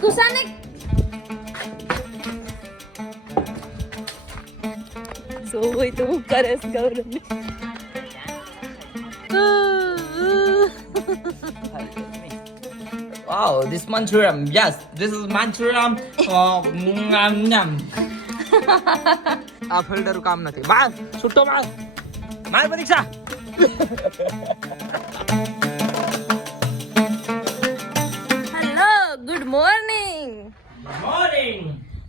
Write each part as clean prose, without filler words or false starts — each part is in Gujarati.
કુસાને સો હોય તો હું કરેશ Gaurav Wow, this Manchurian. Yes, this is Manchurian. Yum. આ ફિલ્ટર કામ નથી. માર છૂટો માર. માર પરીક્ષા. Hello good morning Morning.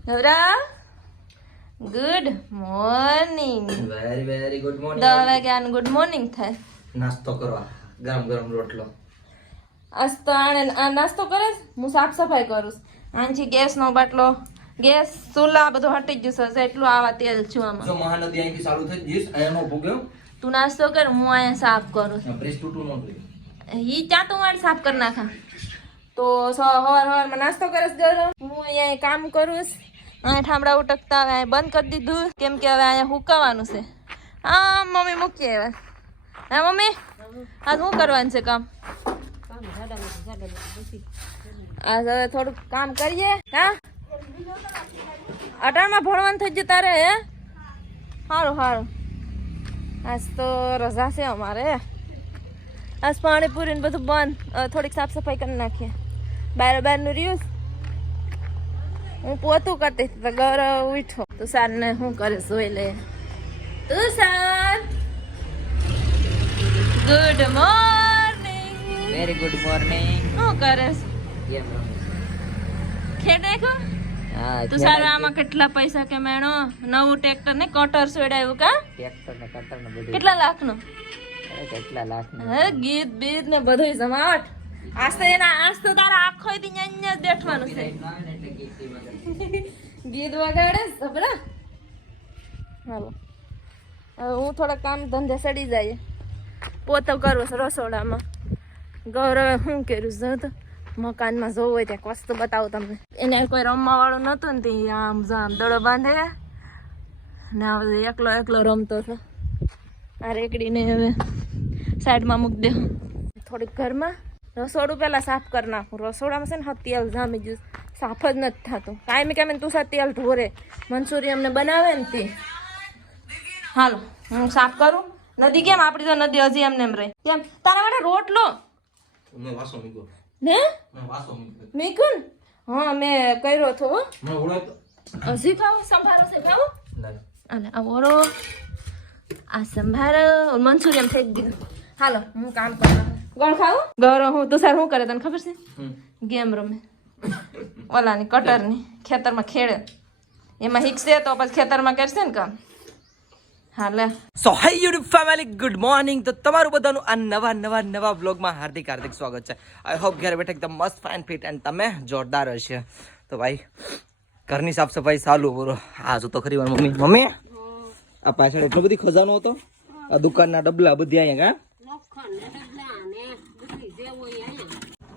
Gaura good morning Very good morning. 10 વાગ્યાનું ગુડ મોર્નિંગ થાય નાસ્તો કરવા. ગરમ રોટલો. આજ તો આણે આ નાસ્તો કરે હું સાફ સફાઈ કરું આંજી ગેસનો બાટલો ગેસ ચૂલા બધું હટી ગયું છે એટલું આવા તેલ છું આમાં જો મહાનદી અહીંથી ચાલુ થઈ ગઈસ અહીંનો ભોગ્યો. તું નાસ્તો કર હું અહીંયા સાફ કરું બ્રેસ તૂટું ન જોઈએ. ઈ ચા તું વાળ સાફ કરી નાખા તો હવારમાં નાસ્તો કરે ગયો હું અહીંયા કામ કરું અહીંયા ઠામડા ઉટકતા હવે અહીંયા બંધ કરી દીધું કેમ કે હવે અહીંયા હુકાવાનું છે હા મમ્મી મૂકી આવ્યા હા મમ્મી આજ શું કરવાનું છે કામ આજ હવે થોડુંક કામ કરીએ હા અટાણમાં ભણવાનું થઈ ગયું તારે હે સારું આજ તો રજા છે અમારે આજ પાણીપુરી ને બધું બંધ થોડીક સાફ સફાઈ કરી નાખીએ બહારનું રહ્યું હું પોતું કરતી હતી તો ગૌરવ ઉઠો તુષાર ને શું કરે જોઈ લે Tushar good morning very good morning. શું કરે કેમ રમે? ખેડે કો હા તુષાર આમાં કેટલા પૈસા કમાણો નવું ટ્રેક્ટર ને કટર સોડાયું કા ટ્રેક્ટર ને કટર ને બધું કેટલા લાખનું કેટલા લાખ હે ગીત બીત ને બધું જમાવટ આજ તો તારા આખો દી ન્યા જ બેઠવાનું છે ગીત વગાડે સબરા હાલો હવે હું થોડા કામ ધંધે સડી જાય પોતો કરવો છે રસોડામાં ગૌરવે શું કર્યું છે તો મકાનમાં જોવું હોય ત્યાં વસ્તુ બતાવું તમને એને કોઈ રમવા વાળું નતું ને તે આમ દડો બાંધે ને આ એકલો રમતો હતો આ રેકડીને હવે સાઈડમાં મૂકી દે થોડીક ઘરમાં રસોડું પહેલાં સાફ કરી નાખું રસોડામાં છે ને તેલ જામી ગયું સાફ જ નથી થતું કાંઈ કેમ તું સા તેલ ઢોરે મંચુરિયન અમને બનાવે ને તે હાલો હું સાફ કરું નદી કેમ આપણી તો નદી હજી એમને એમ રહી કેમ તારા માટે રોટલો મેં વાસો મીકો ને મેં વાસો મીકો મીકું હા મેં કર્યો હતો હો મેં ઉડાય તો હજી ખાવું સંભારો છે ખાવું ના અને આ ઓરો આ સંભારો મંચુરિયન થઈ દીધું હાલો હું કામ કરું ગોળ ખાવું ગૌરવ હું તુષાર શું કરે તને ખબર છે ગેમ રમે ઓલાની કટરની ખેતરમાં ખેડે એમાં હિકશે તો પછી ખેતરમાં કરશે ને કામ હાલે સો હાય યુટ્યુબ ફેમિલી ગુડ મોર્નિંગ તો તમારું બધાનું આ નવા બ્લોગમાં હાર્દિક સ્વાગત છે આઈ હોપ ઘરે બેઠા એકદમ મસ્ત ફાઇન ફિટ એન્ડ તમે જોરદાર હશે તો ભાઈ ઘરની સાફ સફાઈ ચાલુ બોલો આ જો તો ખરી વાર મમ્મી આ પાછળ એટલો બધી ખજાનો હતો આ દુકાનના ડબલા બધી અહીંયા કા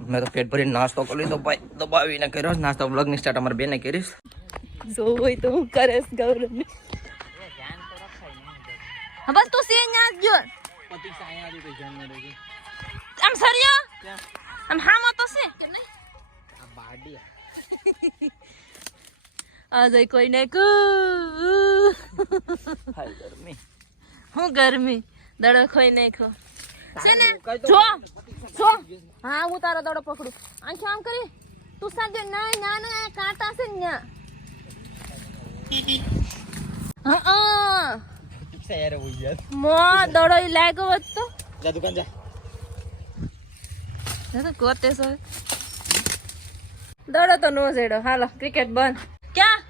મેં તો પેટ ભરીને નાસ્તો કરી લીધો ભાઈ દબાવીને કર્યો નાસ્તો બ્લોગની સ્ટાર્ટ અમારે બેને કરીશ જો હોય તો હું કરેશ ગૌરવ બસ તું સે ન્યા જો આમ સરિયો આમ હામો તો છે કે નહીં આ બાડી આ જઈ કોઈ ને કુ હાય ગરમી હું ગરમી દડો ખોઈ નહીં ખો છે ને જો હા હું તારો દડો પકડું આંખો આમ કરી તું સાજે ના કાંટા છે ને હા યાર હોય યાર મો દડો ઈ લાગ્યો હોત તો જા દુકાન જા કોતે સો દડો તો નો જેડો હાલો ક્રિકેટ બંધ ક્યાં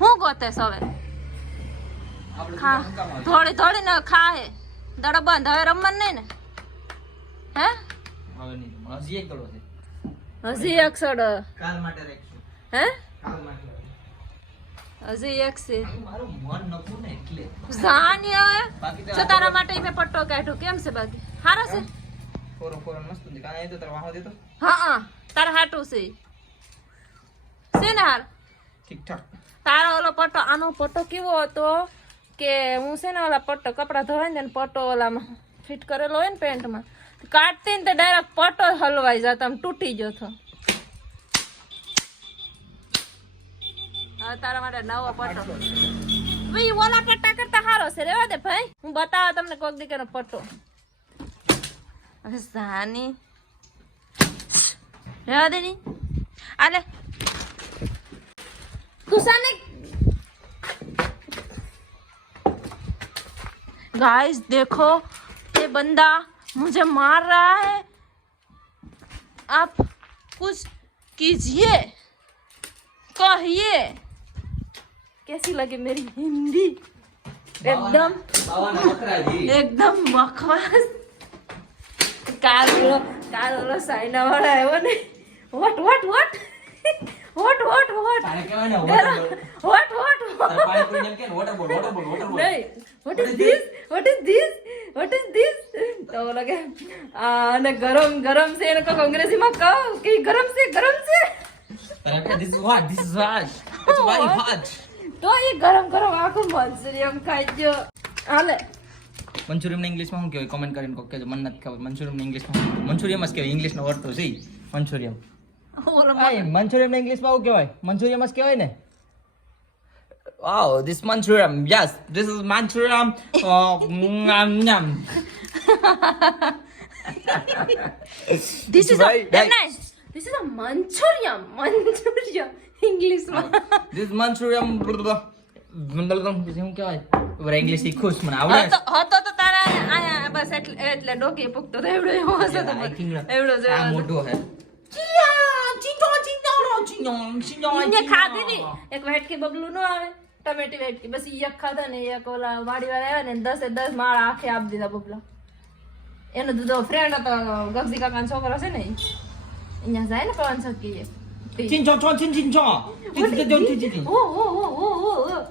હું ગોતે સો હવે ખા થોડી ને ખા હે દડો બંધ હવે રમવાનું નહીં ને હે હવે નહીં હજી એક દડો છે હજી એક સડો કાલ માટે રાખશું હે કાલ માટે હજી એક છે મારું મન નખું ને એટલે જાની હવે બાકી તો તો તારા માટે મેં પટ્ટો કાઢ્યો કેમ છે બાકી હારો છે ફોરો મસ્ત ఉంది કાંઈ તો તાર વાહો દેતો હા તારા હાટું છે ને હાર ઠીક ઠાક તારો ઓલો પટ્ટો આનો પટ્ટો કેવો હતો કે હું છે ને ઓલા પટ્ટો કપડાં ધોવાય ને પટ્ટો ઓલામાં ફિટ કરેલો હોય ને પેન્ટમાં કાઢતી ને તો ડાયરેક્ટ પટ્ટો હલવાઈ જતો આમ તૂટી ગયો હતો તારા માટે નવો પટ્ટો ભાઈ ઓલા પટ્ટા કરતા સારો છે રેવા દે ભાઈ હું બતાવા તમને કોક દીકરાનો પટ્ટો હવે સાની રેવા દે ની આલે તું સાને गाइस देखो ये बंदा मुझे मार रहा है आप कुछ कीजिए कहिए कैसी लगी मेरी हिंदी एकदम बकवास काल वाला साइना वाला है वो नहीं what what what what what what what what नहीं what is this what is this what is this तो लगे અને ગરમ ગરમ છે એને કહો અંગ્રેજીમાં કહો કે ગરમ છે this is hot it's very hot તો એ ગરમ ગરમ આખું મંચુરિયમ ખાઈજો હાલે મંચુરિયમ ને ઇંગ્લિશ માં શું કહેવાય કમેન્ટ કરીને કહો કે મને નથી ખબર મંચુરિયમ ને ઇંગ્લિશ માં મંચુરિયમ જ કહેવાય ઇંગ્લિશ નો વર્ડ તો છે મંચુરિયમ મંચુરિયમ ને ઇંગ્લિશ માં શું કહેવાય મંચુરિયમ જ કહેવાય ને Wow, this Manchurian. Yes, this is Manchurian. Yum. This is right. nice. This is a Manchurian. English માં. This Manchurian. શું કહેવાય? ઓરે ઇંગ્લિશ શીખું છું મને આવડે હતો તો તારા આયા બસ એટલે ડોકી પુકતો તો એવડો એવો હશે તો એવડો જ આ મોટો હે ને ખાધી ની એક વેટકી બબલું નો આવે ટમેટી વેટકી બસ ઈ એક ખાધા ને એક ઓલા વાડી વાળા આવ્યા ને 10 માળ આખે આપી દીધા બબલા એનો દૂધો ફ્રેન્ડ હતો ગગજી કાકાનો છોકરો છે ને અહીંયા જાય ને પવન સકી ચીંચો ઓ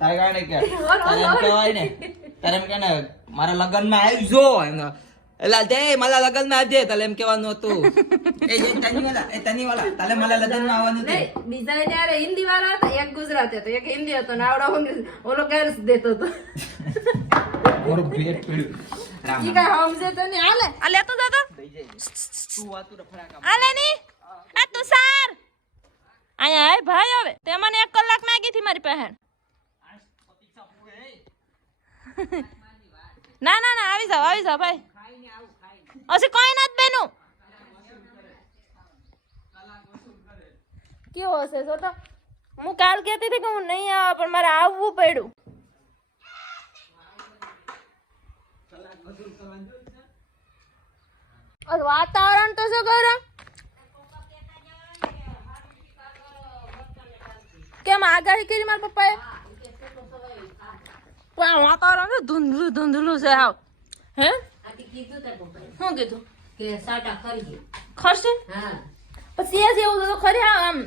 તારે કારણે કે તારે એમ કહેવાય ને મારા લગનમાં આવજો એલા તે મારા લગનમાં આવજે તારે એમ કહેવાનું હતું એ તની વાળા તારે મારા લગનમાં આવવાનું હતું બીજા ને યાર હિન્દી વાળા હતા એક ગુજરાતી હતો એક હિન્દી હતો ને આવડો ઓલો ગેર્સ દેતો હતો ઓરો ભેટ પડ્યું રામ ઈ કા સમજે તો ને હાલે આ લેતો જતો તું વાતું રફડા કામ હાલે ની આ તું સાર આયા આય ભાઈ હવે તે મને 1 કલાક માંગી થી મારી પહેણ ના આવી જાવ ભાઈ અસી કોઈ નથી બેનું કેવો હશે જો તો હું કાલ કહેતી હતી કે હું નહીં આવા પણ મારે આવવું પડ્યું વાતાવરણ તો શું ગરમ કેમ આગાહી કરી મારા પપ્પાએ પણ વાતાવરણ તો ધૂંધળું છે આવ હે શું કીધું કે સાટા ખરી ખરશે હા પછી એ જેવું તો ખરી આમ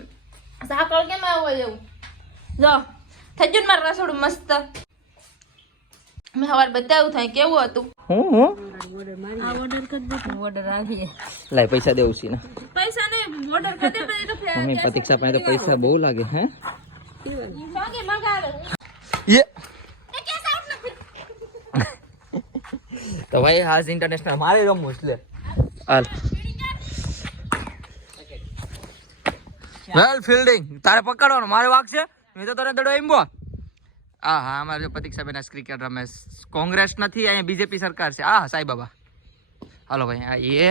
સાકળ કેમ આવો એવું જો થઈ ગયું ને મારું રસોડું મસ્ત મેં સવાર બતાવ્યું થાય કેવું હતું ઓર્ડર આવીએ લાય પૈસા દેવું છે ને પૈસા નહીં ઓર્ડર કરી દે પછી તો મમ્મી પ્રતીક્ષા પાસે તો પૈસા બહુ લાગે હે ભાગે મગાવે ये तो भाई आज इंटरनेशनल हमारे रम मुस्ले हाल वेल फील्डिंग तारे पकड़ो मारे वाक से मैं तो तोरे दड़ो एम्बो हाँ हमारे जो प्रतीक्षा बेन क्रिकेट रमे कांग्रेस नहीं अँ बीजेपी सरकार से हाँ साई बाबा हेलो भाई आ ये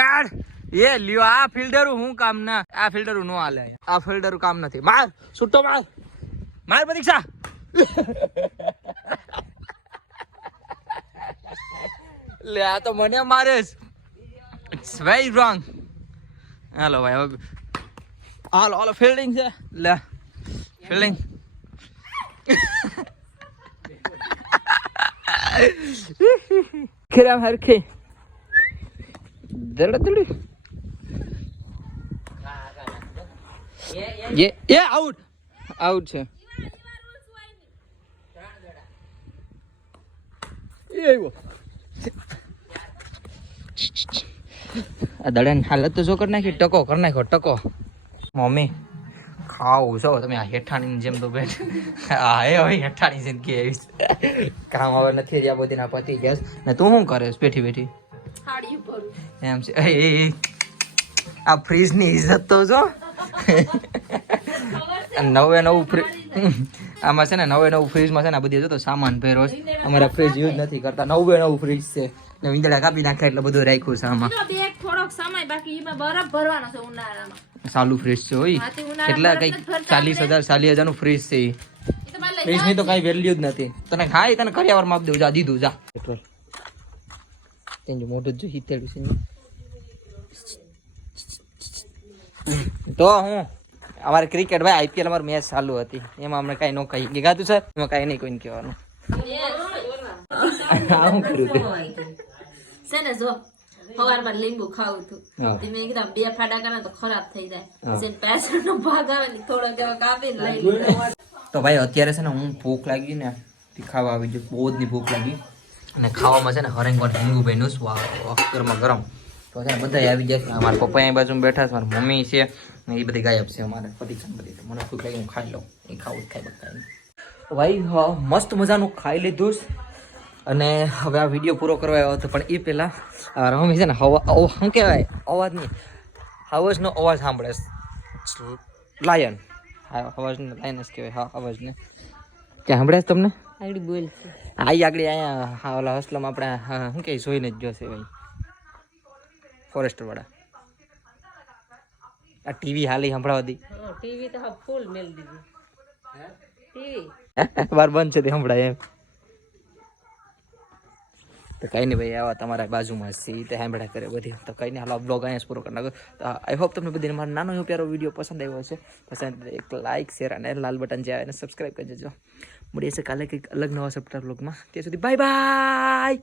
कार्ड ये लियो आ फील्डर हूँ काम ना आ फील्डर नो हाले आ फील्डर काम नहीं मार छुट्टो मार प्रतीक्षा ले आ तो मने मारे इट्स वेरी रॉन्ग हेलो भाई हेलो फील्डिंग से ले फील्डिंग खिराम हर के दड़ ये आउट છે એ આવ્યો આ દડાની હાલત તો જો કરી નાખી ટકો કરી નાખ્યો ટકો મમ્મી ખાવું છો તમે આ હેઠાણીની જેમ તો બેઠ હા એ હવે હેઠાણી જિંદગી એવી કામ હવે નથી રહ્યા બધી ના પતી ગેસ ને તું શું કરે બેઠી બેઠી સાડી ભરું એમ છે આ ફ્રીજ ની ઇજ્જત તો જો નવે નવું ફ્રીજ આમાં છે ને નવે નવું ફ્રીજમાં છે ને આ બધી જો તો સામાન પહેરો છે અમારા ફ્રીજ યુઝ નથી કરતા નવે નવું ફ્રીજ છે ને વીંદડા કાપી નાખ્યા એટલે બધું રાખ્યું છે આમાં થોડોક સમય બાકી એમાં બરફ ભરવાનો છે ઉનાળામાં ચાલુ ફ્રીજ છે હોય કેટલા કઈક 40,000 નું ફ્રીજ છે ફ્રીજ ની તો કઈ વેલ્યુ જ નથી તને ખાઈ તને કર્યાવર માં આપી દઉં જા દીધું જા પેટ્રોલ તેનું મોઢું જો હિતેડું છે તો હું અમારે ક્રિકેટ ભાઈ આઈપીએલ અમારી મેચ ચાલુ હતી એમાં અમને કઈ ન કહી ગીગાતું છે એમાં કઈ નહીં કોઈને કહેવાનું છે ને જો સવારમાં લીંબુ ખાવું હતું મેં એકદમ 2 ફાડા કરે તો ખરાબ થઈ જાય પેસરનો ભાગ આવે ને થોડો જેવા કાપીને લઈ લીધો તો ભાઈ અત્યારે છે ને હું ભૂખ લાગી ને ખાવા આવી ગયું બહુ જ ની ભૂખ લાગી અને ખાવામાં છે ને હરેંગોન હિંગુભાઈ નું ગરમા ગરમ તો છે ને બધા આવી જાય અમારા પપ્પા અહીં બાજુ બેઠા છે મારી મમ્મી છે ને એ બધી ગાયબ છે અમારે પતિક્ષણ બધી મને ભૂખ લાગી હું ખાઈ લઉં એ ખાવું જ ખાઈ બધા ભાઈ મસ્ત મજાનું ખાઈ લીધું અને હવે આ વિડીયો પૂરો કરવા આવ્યો હતો પણ એ પહેલાં રમી છે ને શું કહેવાય અવાજ નહીં અવાજનો અવાજ સાંભળે લાયન હા અવાજને લાયન જ કહેવાય હા અવાજને ક્યાં સાંભળે છે તમને આગળ બોલ આગળ અહીંયા હા ઓલા હોસ્ટેલમાં આપણે શું કહે જોઈને જ જોશે ભાઈ ફોરેસ્ટર વાળા આ ટીવી હાલી સંભળાવા દી ટીવી તો ફૂલ મેલ દીધી ટીવી વાર બંધ છે તે સંભળાય એમ તો કઈ નહીં ભાઈ આવા તમારા બાજુમાં છે તે સાંભળ્યા કરે બધી તો કઈ નહીં હાલો બ્લોગ અહીંયા પૂરો કરી નાખો તો આઈ હોપ તમને બધી મારો નાનો એવો પ્યારો વિડીયો પસંદ આવ્યો હશે પસંદ એક લાઇક શેર અને લાલ બટન જે આવે એને સબસ્ક્રાઈબ કરી દેજો મળીએ છે કાલે કંઈક અલગ નવા સપ્તાહ બ્લોગમાં ત્યાં સુધી બાય બાય